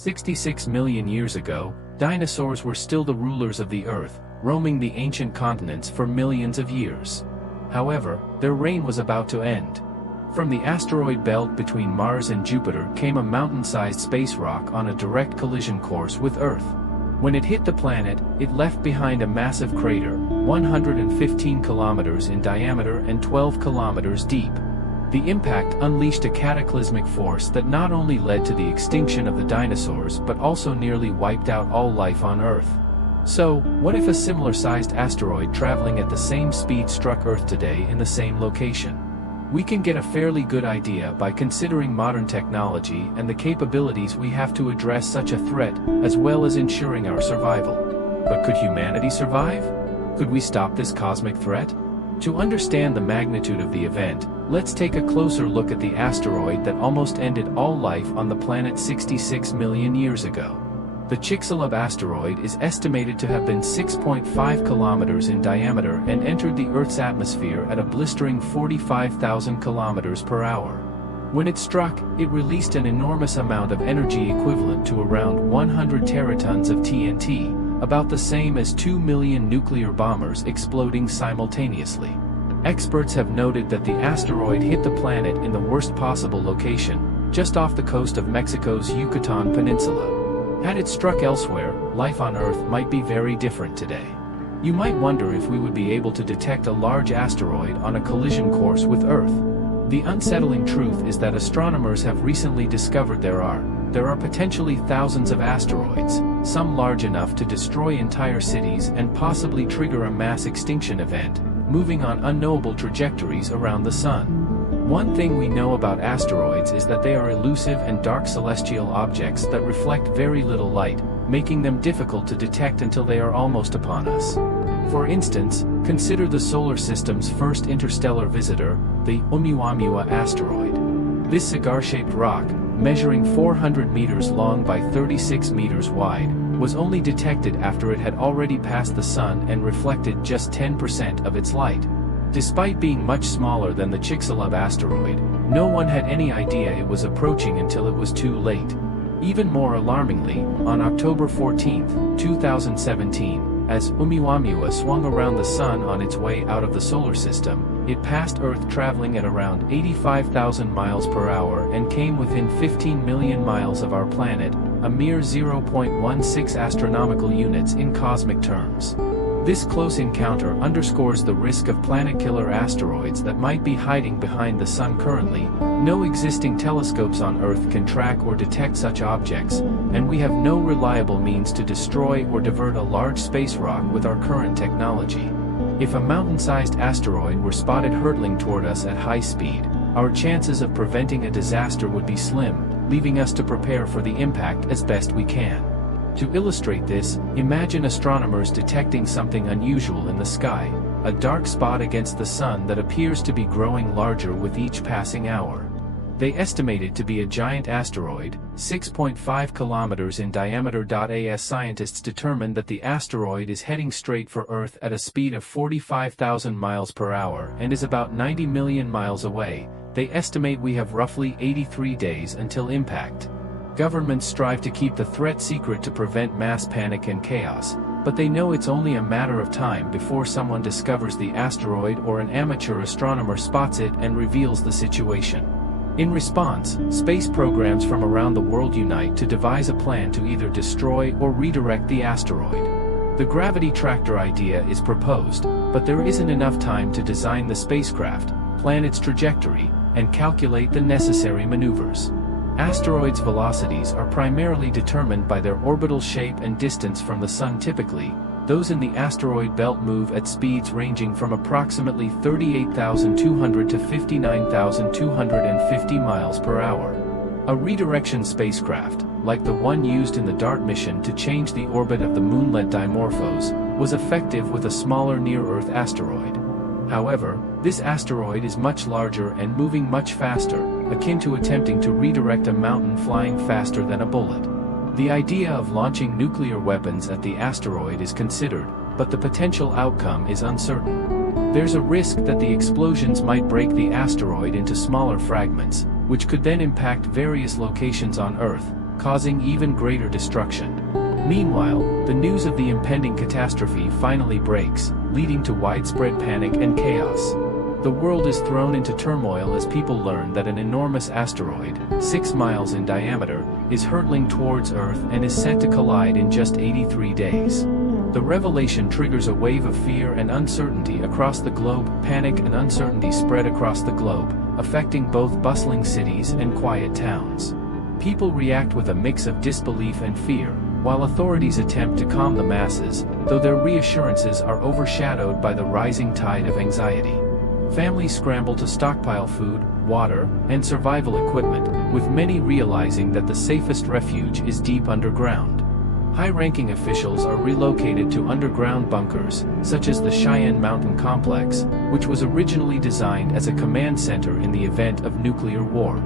66 million years ago, dinosaurs were still the rulers of the Earth, roaming the ancient continents for millions of years. However, their reign was about to end. From the asteroid belt between Mars and Jupiter came a mountain-sized space rock on a direct collision course with Earth. When it hit the planet, it left behind a massive crater, 115 kilometers in diameter and 12 kilometers deep. The impact unleashed a cataclysmic force that not only led to the extinction of the dinosaurs but also nearly wiped out all life on Earth. So, what if a similar-sized asteroid traveling at the same speed struck Earth today in the same location? We can get a fairly good idea by considering modern technology and the capabilities we have to address such a threat, as well as ensuring our survival. But could humanity survive? Could we stop this cosmic threat? To understand the magnitude of the event, let's take a closer look at the asteroid that almost ended all life on the planet 66 million years ago. The Chicxulub asteroid is estimated to have been 6.5 kilometers in diameter and entered the Earth's atmosphere at a blistering 45,000 kilometers per hour. When it struck, it released an enormous amount of energy equivalent to around 100 teratons of TNT, about the same as 2 million nuclear bombers exploding simultaneously. Experts have noted that the asteroid hit the planet in the worst possible location, just off the coast of Mexico's Yucatan Peninsula. Had it struck elsewhere, life on Earth might be very different today. You might wonder if we would be able to detect a large asteroid on a collision course with Earth. The unsettling truth is that astronomers have recently discovered there are potentially thousands of asteroids, some large enough to destroy entire cities and possibly trigger a mass extinction event, moving on unknowable trajectories around the Sun. One thing we know about asteroids is that they are elusive and dark celestial objects that reflect very little light, making them difficult to detect until they are almost upon us. For instance, consider the solar system's first interstellar visitor, the Oumuamua asteroid. This cigar-shaped rock, measuring 400 meters long by 36 meters wide, was only detected after it had already passed the Sun and reflected just 10% of its light. Despite being much smaller than the Chicxulub asteroid, no one had any idea it was approaching until it was too late. Even more alarmingly, on October 14, 2017, as Oumuamua swung around the Sun on its way out of the solar system, it passed Earth traveling at around 85,000 miles per hour and came within 15 million miles of our planet, a mere 0.16 astronomical units in cosmic terms. This close encounter underscores the risk of planet-killer asteroids that might be hiding behind the Sun currently. No existing telescopes on Earth can track or detect such objects, and we have no reliable means to destroy or divert a large space rock with our current technology. If a mountain-sized asteroid were spotted hurtling toward us at high speed, our chances of preventing a disaster would be slim, leaving us to prepare for the impact as best we can. To illustrate this, imagine astronomers detecting something unusual in the sky, a dark spot against the Sun that appears to be growing larger with each passing hour. They estimate it to be a giant asteroid, 6.5 kilometers in diameter. As scientists determined that the asteroid is heading straight for Earth at a speed of 45,000 miles per hour and is about 90 million miles away, they estimate we have roughly 83 days until impact. Governments strive to keep the threat secret to prevent mass panic and chaos, but they know it's only a matter of time before someone discovers the asteroid or an amateur astronomer spots it and reveals the situation. In response, space programs from around the world unite to devise a plan to either destroy or redirect the asteroid. The gravity tractor idea is proposed, but there isn't enough time to design the spacecraft, plan its trajectory, and calculate the necessary maneuvers. Asteroids' velocities are primarily determined by their orbital shape and distance from the Sun. Typically, those in the asteroid belt move at speeds ranging from approximately 38,200 to 59,250 miles per hour. A redirection spacecraft, like the one used in the DART mission to change the orbit of the moonlet Dimorphos, was effective with a smaller near-Earth asteroid. However, this asteroid is much larger and moving much faster, akin to attempting to redirect a mountain flying faster than a bullet. The idea of launching nuclear weapons at the asteroid is considered, but the potential outcome is uncertain. There's a risk that the explosions might break the asteroid into smaller fragments, which could then impact various locations on Earth, causing even greater destruction. Meanwhile, the news of the impending catastrophe finally breaks, leading to widespread panic and chaos. The world is thrown into turmoil as people learn that an enormous asteroid, 6 miles in diameter, is hurtling towards Earth and is set to collide in just 83 days. The revelation triggers a wave of fear and uncertainty across the globe. Panic and uncertainty spread across the globe, affecting both bustling cities and quiet towns. People react with a mix of disbelief and fear, while authorities attempt to calm the masses, though their reassurances are overshadowed by the rising tide of anxiety. Families scramble to stockpile food, water, and survival equipment, with many realizing that the safest refuge is deep underground. High-ranking officials are relocated to underground bunkers, such as the Cheyenne Mountain Complex, which was originally designed as a command center in the event of nuclear war.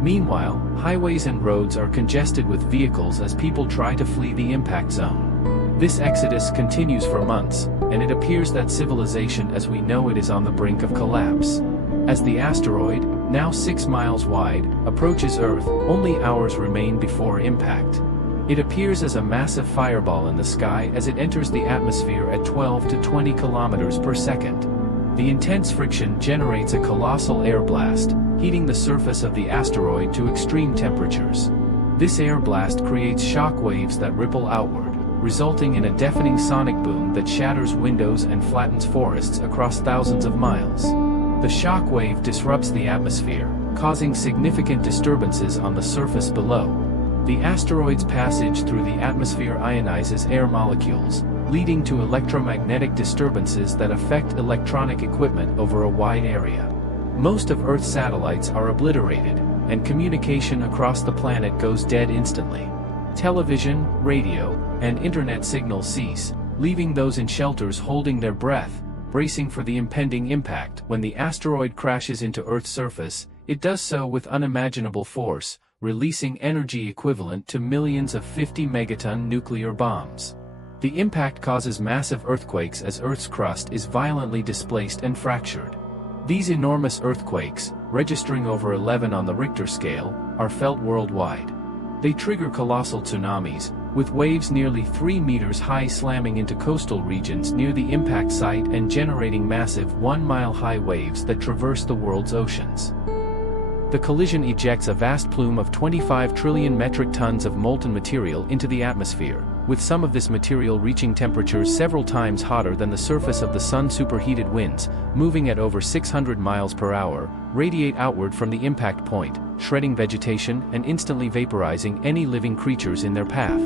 Meanwhile, highways and roads are congested with vehicles as people try to flee the impact zone. This exodus continues for months, and it appears that civilization as we know it is on the brink of collapse. As the asteroid, now 6 miles wide, approaches Earth, only hours remain before impact. It appears as a massive fireball in the sky as it enters the atmosphere at 12 to 20 kilometers per second. The intense friction generates a colossal air blast, heating the surface of the asteroid to extreme temperatures. This air blast creates shock waves that ripple outward, resulting in a deafening sonic boom that shatters windows and flattens forests across thousands of miles. The shock wave disrupts the atmosphere, causing significant disturbances on the surface below. The asteroid's passage through the atmosphere ionizes air molecules, leading to electromagnetic disturbances that affect electronic equipment over a wide area. Most of Earth's satellites are obliterated, and communication across the planet goes dead instantly. Television, radio, and internet signals cease, leaving those in shelters holding their breath, bracing for the impending impact. When the asteroid crashes into Earth's surface, it does so with unimaginable force, releasing energy equivalent to millions of 50-megaton nuclear bombs. The impact causes massive earthquakes as Earth's crust is violently displaced and fractured. These enormous earthquakes, registering over 11 on the Richter scale, are felt worldwide. They trigger colossal tsunamis, with waves nearly 3 meters high slamming into coastal regions near the impact site and generating massive 1-mile-high waves that traverse the world's oceans. The collision ejects a vast plume of 25 trillion metric tons of molten material into the atmosphere, with some of this material reaching temperatures several times hotter than the surface of the sun. Superheated winds, moving at over 600 miles per hour, radiate outward from the impact point, shredding vegetation and instantly vaporizing any living creatures in their path.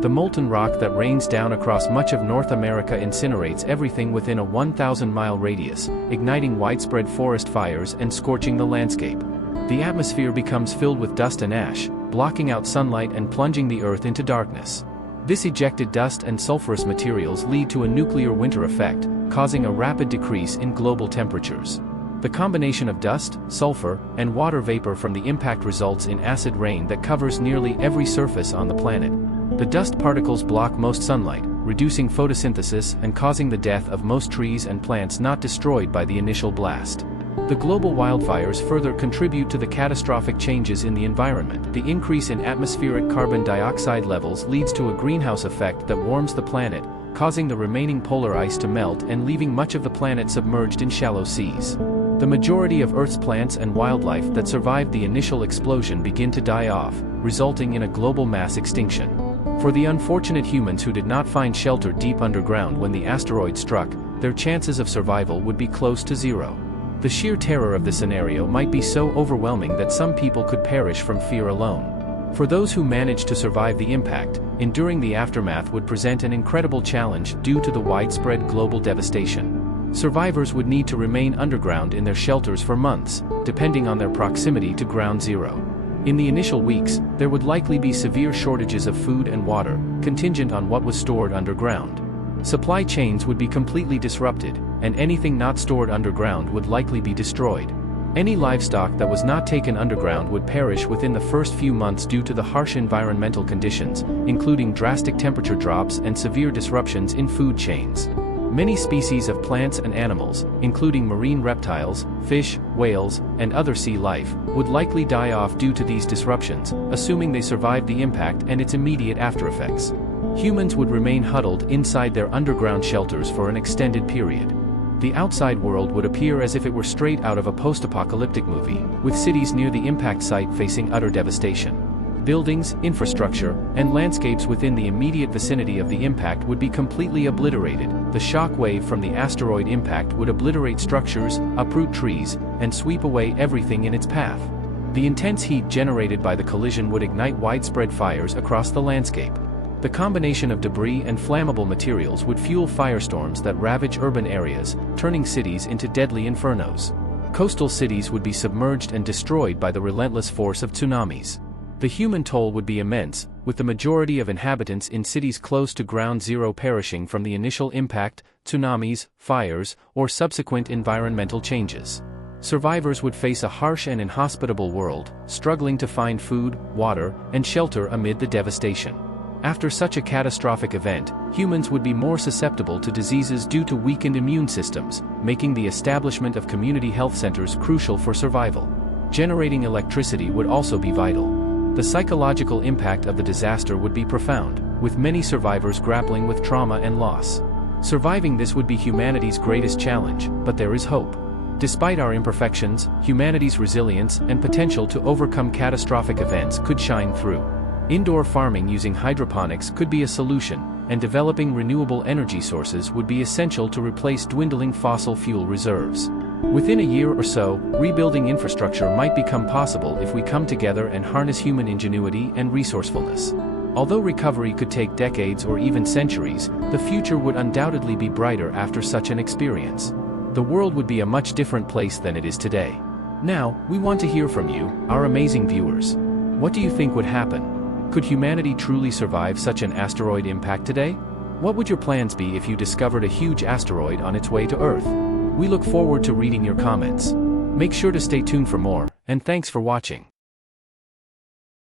The molten rock that rains down across much of North America incinerates everything within a 1,000-mile radius, igniting widespread forest fires and scorching the landscape. The atmosphere becomes filled with dust and ash, blocking out sunlight and plunging the Earth into darkness. This ejected dust and sulfurous materials lead to a nuclear winter effect, causing a rapid decrease in global temperatures. The combination of dust, sulfur, and water vapor from the impact results in acid rain that covers nearly every surface on the planet. The dust particles block most sunlight, reducing photosynthesis and causing the death of most trees and plants not destroyed by the initial blast. The global wildfires further contribute to the catastrophic changes in the environment. The increase in atmospheric carbon dioxide levels leads to a greenhouse effect that warms the planet, causing the remaining polar ice to melt and leaving much of the planet submerged in shallow seas. The majority of Earth's plants and wildlife that survived the initial explosion begin to die off, resulting in a global mass extinction. For the unfortunate humans who did not find shelter deep underground when the asteroid struck, their chances of survival would be close to zero. The sheer terror of the scenario might be so overwhelming that some people could perish from fear alone. For those who managed to survive the impact, enduring the aftermath would present an incredible challenge due to the widespread global devastation. Survivors would need to remain underground in their shelters for months, depending on their proximity to ground zero. In the initial weeks, there would likely be severe shortages of food and water, contingent on what was stored underground. Supply chains would be completely disrupted, and anything not stored underground would likely be destroyed. Any livestock that was not taken underground would perish within the first few months due to the harsh environmental conditions, including drastic temperature drops and severe disruptions in food chains. Many species of plants and animals, including marine reptiles, fish, whales, and other sea life, would likely die off due to these disruptions, assuming they survived the impact and its immediate aftereffects. Humans would remain huddled inside their underground shelters for an extended period. The outside world would appear as if it were straight out of a post-apocalyptic movie, with cities near the impact site facing utter devastation. Buildings, infrastructure, and landscapes within the immediate vicinity of the impact would be completely obliterated. The shock wave from the asteroid impact would obliterate structures, uproot trees, and sweep away everything in its path. The intense heat generated by the collision would ignite widespread fires across the landscape. The combination of debris and flammable materials would fuel firestorms that ravage urban areas, turning cities into deadly infernos. Coastal cities would be submerged and destroyed by the relentless force of tsunamis. The human toll would be immense, with the majority of inhabitants in cities close to ground zero perishing from the initial impact, tsunamis, fires, or subsequent environmental changes. Survivors would face a harsh and inhospitable world, struggling to find food, water, and shelter amid the devastation. After such a catastrophic event, humans would be more susceptible to diseases due to weakened immune systems, making the establishment of community health centers crucial for survival. Generating electricity would also be vital. The psychological impact of the disaster would be profound, with many survivors grappling with trauma and loss. Surviving this would be humanity's greatest challenge, but there is hope. Despite our imperfections, humanity's resilience and potential to overcome catastrophic events could shine through. Indoor farming using hydroponics could be a solution, and developing renewable energy sources would be essential to replace dwindling fossil fuel reserves. Within a year or so, rebuilding infrastructure might become possible if we come together and harness human ingenuity and resourcefulness. Although recovery could take decades or even centuries, the future would undoubtedly be brighter after such an experience. The world would be a much different place than it is today. Now, we want to hear from you, our amazing viewers. What do you think would happen? Could humanity truly survive such an asteroid impact today? What would your plans be if you discovered a huge asteroid on its way to Earth? We look forward to reading your comments. Make sure to stay tuned for more, and thanks for watching.